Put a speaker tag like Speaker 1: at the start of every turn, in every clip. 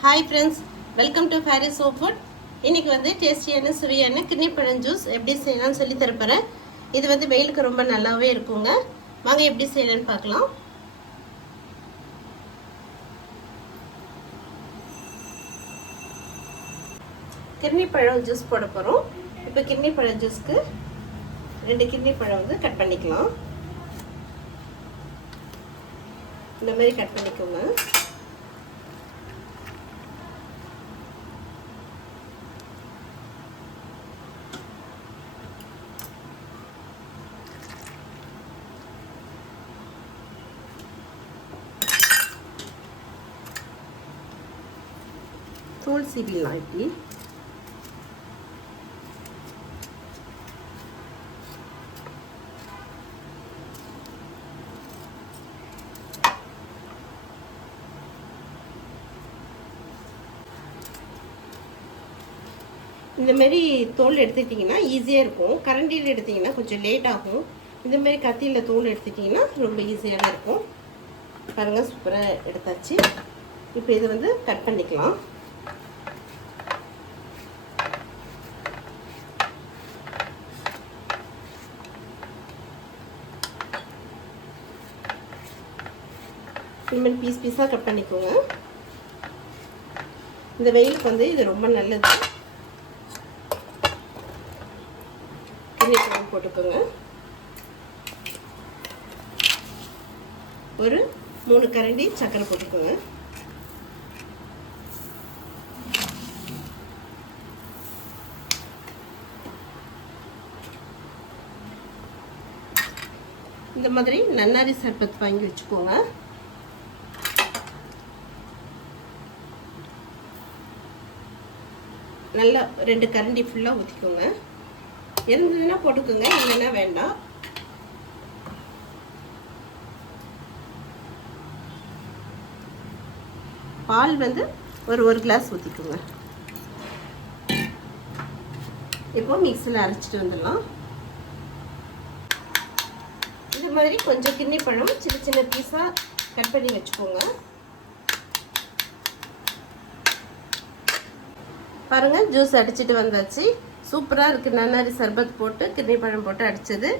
Speaker 1: Hi friends welcome to fairy soap food இன்னைக்கு வந்து டேஸ்டியான சுவையான கிட்னிப்பழம் பழம் ஜூஸ் எப்படி செய்யலாம்னு சொல்லி தரப்போகிறேன் இது வந்து வெயிலுக்கு ரொம்ப நல்லாவே இருக்குங்க. வாங்க எப்படி செய்யலாம்னு பார்க்கலாம். கிட்னிப்பழம் பழம் ஜூஸ் போட போகிறோம் இப்போ கிட்னிப்பழம் பழம் ஜூஸ்க்கு ரெண்டு கிட்னிப்பழம் பழம் வந்து கட் பண்ணிக்கலாம். இந்த மாதிரி கட் பண்ணிக்கோங்க. E. தோல் சீவிடலாம் இப்படி இந்தமாரி தோல் எடுத்துக்கிட்டிங்கன்னா ஈஸியாக இருக்கும். கரண்டியில் எடுத்திங்கன்னா கொஞ்சம் லேட் ஆகும். இந்தமாரி கத்தியில் தோல் எடுத்துட்டிங்கன்னா ரொம்ப ஈஸியாக இருக்கும். பாருங்கள் சூப்பராக எடுத்தாச்சு. இப்போ இதை வந்து கட் பண்ணிக்கலாம். சிமெண்ட் பீஸ் பீஸாக கட் பண்ணிக்கோங்க. இந்த வெயிலுக்கு வந்து இது ரொம்ப நல்லது. போட்டுக்கோங்க. ஒரு மூணு கரண்டி சர்க்கரை போட்டுக்கோங்க. இந்த மாதிரி நன்னாரி சர்பத் வாங்கி வச்சுக்கோங்க. நல்லா ரெண்டு கரண்டி ஃபுல்லாக ஊற்றிக்கோங்க இருந்ததுன்னா போட்டுக்கோங்க இல்லைன்னா வேண்டாம். பால் வந்து ஒரு ஒரு கிளாஸ் ஊற்றிக்கோங்க இப்போ மிக்சியில் அரைச்சிட்டு வந்துடலாம். இது மாதிரி கொஞ்சம் கிண்ணி பழம் சின்ன சின்ன பீஸாக கட் பண்ணி வச்சுக்கோங்க. பாருங்கள் ஜூஸ் அடிச்சுட்டு வந்தாச்சு. சூப்பராக இருக்குது நன்னாரி சர்பத் போட்டு கிட்னி பழம் போட்டு அடித்தது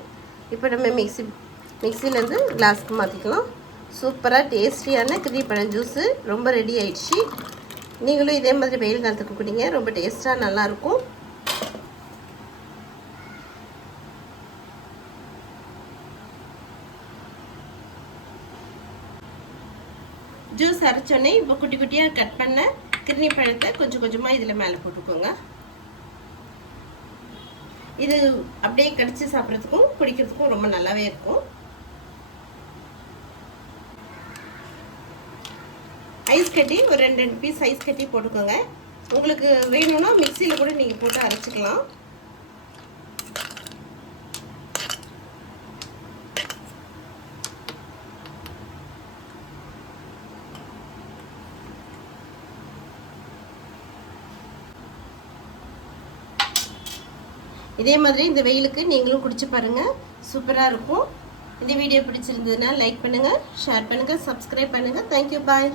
Speaker 1: இப்போ நம்ம மிக்சி மிக்சிலேருந்து கிளாஸ்க்கு மாற்றிக்கலாம் சூப்பராக டேஸ்டியான கிட்னி பழம் ஜூஸு ரொம்ப ரெடி ஆயிடுச்சு. நீங்களும் இதே மாதிரி வெயில் காலத்துக்கு குடிங்க. ரொம்ப டேஸ்ட்டாக நல்லாயிருக்கும். ஜூஸ் அரைச்சோன்னே இப்போ குட்டி குட்டியாக கட் பண்ண கிருணி பழத்தை கொஞ்சம் கொஞ்சமாக இதில் மேலே போட்டுக்கோங்க. இது அப்படியே கடிச்சு சாப்பிட்றதுக்கும் குடிக்கிறதுக்கும் ரொம்ப நல்லாவே இருக்கும். ஐஸ் கட்டி ஒரு ரெண்டு ரெண்டு பீஸ் ஐஸ் கட்டி போட்டுக்கோங்க. உங்களுக்கு வேணும்னா மிக்சியில் கூட நீங்கள் போட்டு அரைச்சிக்கலாம். இதே மாதிரி இந்த வெயிலுக்கு நீங்களும் குடிச்சு பாருங்கள் சூப்பராக இருக்கும். இந்த வீடியோ பிடிச்சிருந்ததுன்னா லைக் பண்ணுங்கள் ஷேர் பண்ணுங்கள் சப்ஸ்கிரைப் பண்ணுங்கள் தேங்க்யூ பாய்